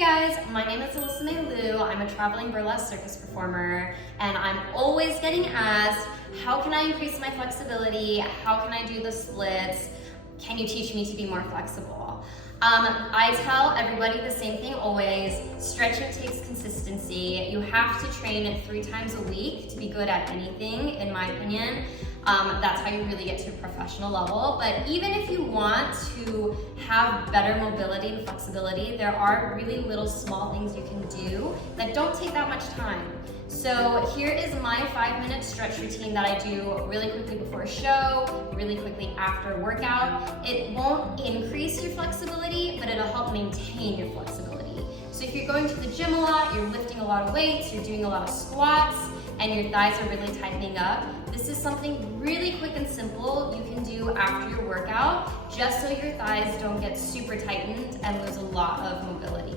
guys, my name is Alyssa May Lou. I'm a traveling burlesque circus performer, and I'm always getting asked, how can I increase my flexibility? How can I do the splits? Can you teach me to be more flexible? I tell everybody the same thing always. Stretching takes consistency. You have to train 3 times a week to be good at anything, in my opinion. That's how you really get to a professional level. But even if you want to have better mobility and flexibility, there are really little small things you can do that don't take that much time. So here is my 5-minute stretch routine that I do really quickly before a show, really quickly after a workout. It won't increase your flexibility, but it'll help maintain your flexibility. So if you're going to the gym a lot, you're lifting a lot of weights, you're doing a lot of squats, and your thighs are really tightening up, this is something really quick and simple you can do after your workout, just so your thighs don't get super tightened and lose a lot of mobility.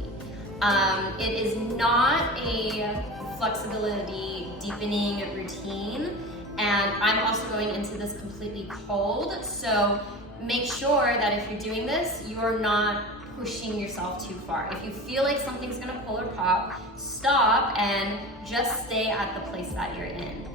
It is not a flexibility deepening routine, and I'm also going into this completely cold, so make sure that if you're doing this, you're not pushing yourself too far. If you feel like something's gonna pull or pop, stop and just stay at the place that you're in.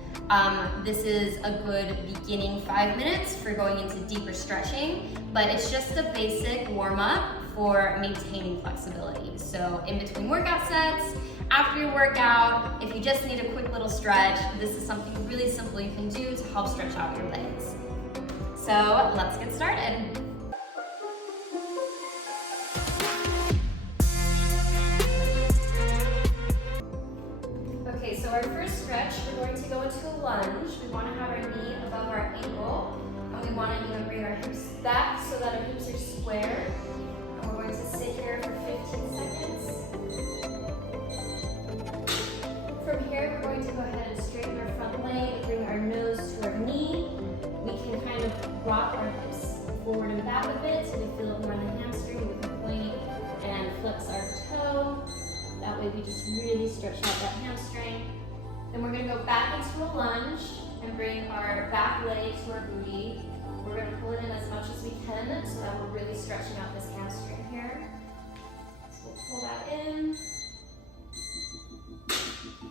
This is a good beginning 5 minutes for going into deeper stretching, but it's just a basic warm-up for maintaining flexibility. So in between workout sets, after your workout, if you just need a quick little stretch, this is something really simple you can do to help stretch out your legs. So let's get started. Okay, so our first stretch, we're going to go into a lunge. We want to have our knee above our ankle, and we want to bring our hips back so that our hips are square. And we're going to sit here for 15 seconds. From here, we're going to go ahead and straighten our front leg, bring our nose to our knee. We can kind of rock our hips forward and back a bit so we feel it more on the hamstring. We can point and flex our toe. That way we just really stretch out that hamstring. Then we're going to go back into a lunge and bring our back leg to our booty. We're going to pull it in as much as we can so that we're really stretching out this hamstring here. So we'll pull that in.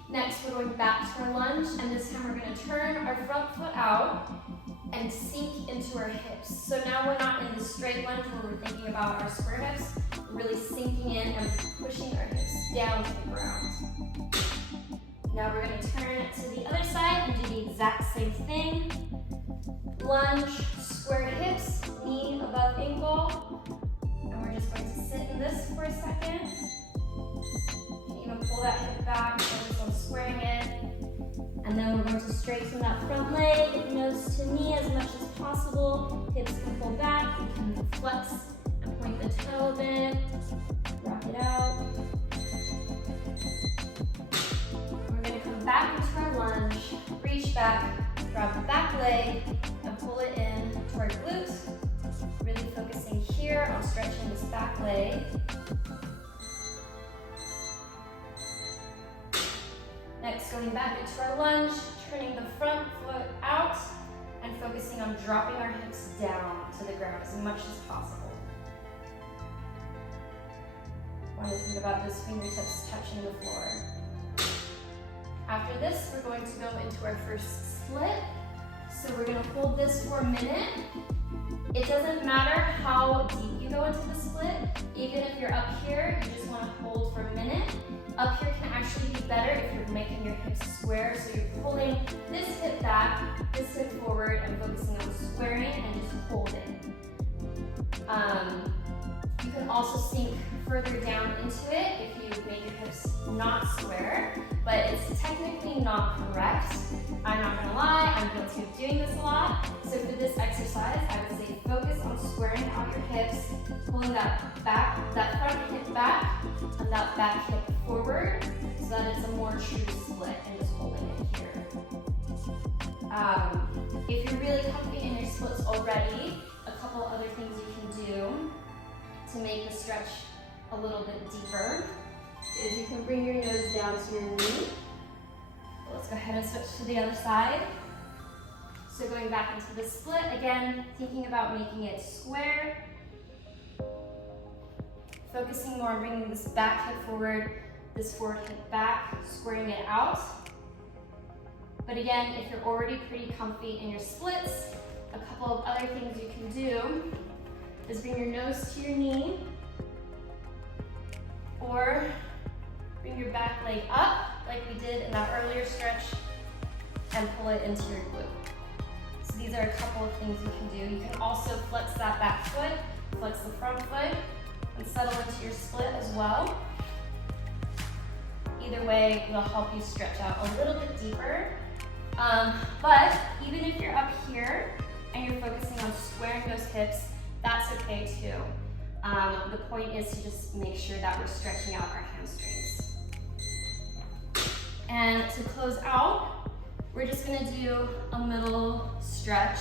Next, we're going back to our lunge, and this time we're going to turn our front foot out and sink into our hips. So now we're not in the straight lunge where we're thinking about our square hips. We're really sinking in and pushing our hips down to the ground. Now we're going to turn it to the other side and do the exact same thing. Lunge, square hips, knee above ankle. And we're just going to sit in this for a second. Pull that hip back, focus on squaring it. And then we're going to straighten that front leg, nose to knee as much as possible. Hips can pull back, we can flex and point the toe a bit. Rock it out. We're going to come back into our lunge, reach back, grab the back leg, and pull it in to our glutes. Really focusing here on stretching this back leg. Next, going back into our lunge, turning the front foot out and focusing on dropping our hips down to the ground as much as possible. Want to think about those fingertips touching the floor. After this, we're going to go into our first split. So we're going to hold this for a minute. It doesn't matter how deep you go into the split. Even if you're up here, you just want to hold for a minute. Up here can actually be better if you're making your hips square. So you're pulling this hip back, this hip forward, and focusing on squaring and just holding. You can also sink further down into it if you make your hips not square, but it's technically not correct. I'm not gonna lie, I'm guilty of doing this a lot. So for this exercise, I would say focus on squaring out your hips, pulling that front hip back, and that back hip forward, so that it's a more true split and just holding it here. If you're really comfy in your splits already, a couple other things you can do to make the stretch a little bit deeper is you can bring your nose down to your knee. Let's go ahead and switch to the other side. So going back into the split, again, thinking about making it square. focusing more on bringing this back hip forward, this forward hip back, squaring it out. But again, if you're already pretty comfy in your splits, a couple of other things you can do is bring your nose to your knee, or bring your back leg up like we did in that earlier stretch and pull it into your glute. So these are a couple of things you can do. You can also flex that back foot, flex the front foot, and settle into your split as well. Either way, it'll help you stretch out a little bit deeper. But even if you're up here and you're focusing on squaring those hips, that's okay too. The point is to just make sure that we're stretching out our hamstrings. And to close out, we're just gonna do a middle stretch.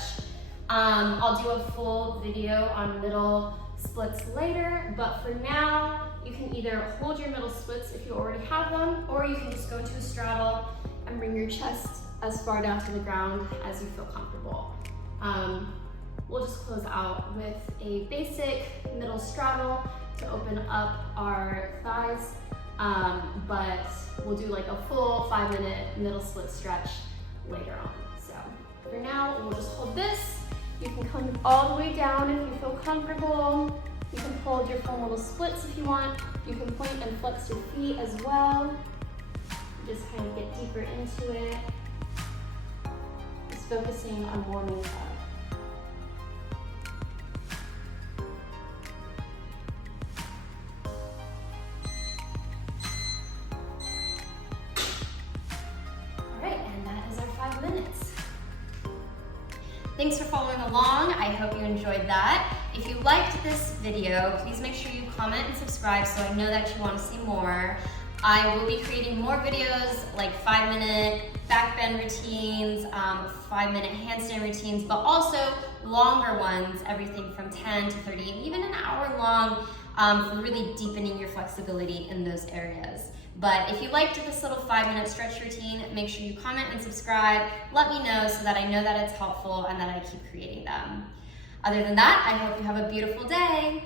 I'll do a full video on middle splits later, but for now, you can either hold your middle splits if you already have them, or you can just go into a straddle and bring your chest as far down to the ground as you feel comfortable. We'll just close out with a basic middle straddle to open up our thighs, but we'll do like a full 5-minute middle split stretch later on. So for now, we'll just hold this. You can come all the way down if you feel comfortable. You can hold your full little splits if you want. You can point and flex your feet as well. Just kind of get deeper into it. Just focusing on warming up. Thanks for following along. I hope you enjoyed that. If you liked this video, please make sure you comment and subscribe so I know that you want to see more. I will be creating more videos like 5-minute back bend routines, 5-minute handstand routines, but also longer ones, everything from 10 to 30 and even an hour long, for really deepening your flexibility in those areas. But if you liked this little 5-minute stretch routine, make sure you comment and subscribe. Let me know so that I know that it's helpful and that I keep creating them. Other than that, I hope you have a beautiful day.